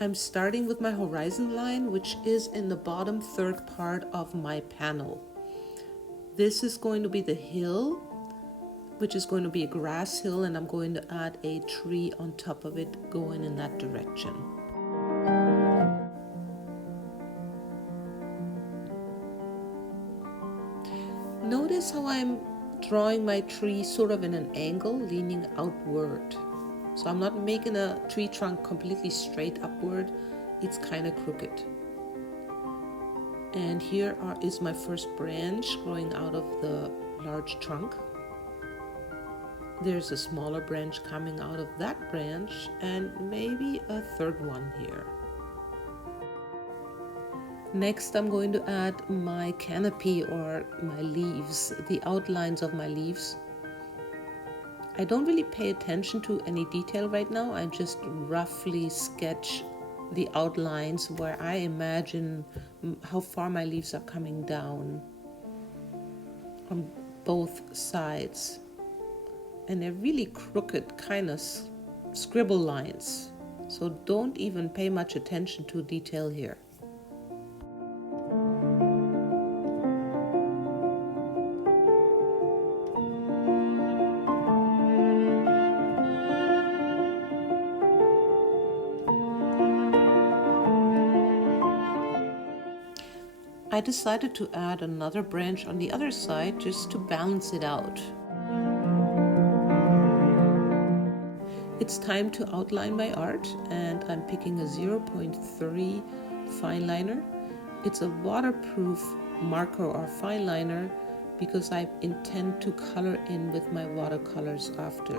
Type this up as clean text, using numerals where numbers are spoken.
I'm starting with my horizon line, which is in the bottom third part of my panel. This is going to be the hill, which is going to be a grass hill, and I'm going to add a tree on top of it going in that direction. Notice how I'm drawing my tree sort of in an angle, leaning outward. So I'm not making a tree trunk completely straight upward, it's kind of crooked. And here is my first branch growing out of the large trunk. There's a smaller branch coming out of that branch, and maybe a third one here. Next, I'm going to add my canopy or my leaves, the outlines of my leaves. I don't really pay attention to any detail right now. I just roughly sketch the outlines where I imagine how far my leaves are coming down on both sides. And they're really crooked, kind of scribble lines. So don't even pay much attention to detail here. I decided to add another branch on the other side just to balance it out. It's time to outline my art, and I'm picking a 0.3 fine liner. It's a waterproof marker or fine liner because I intend to color in with my watercolors after.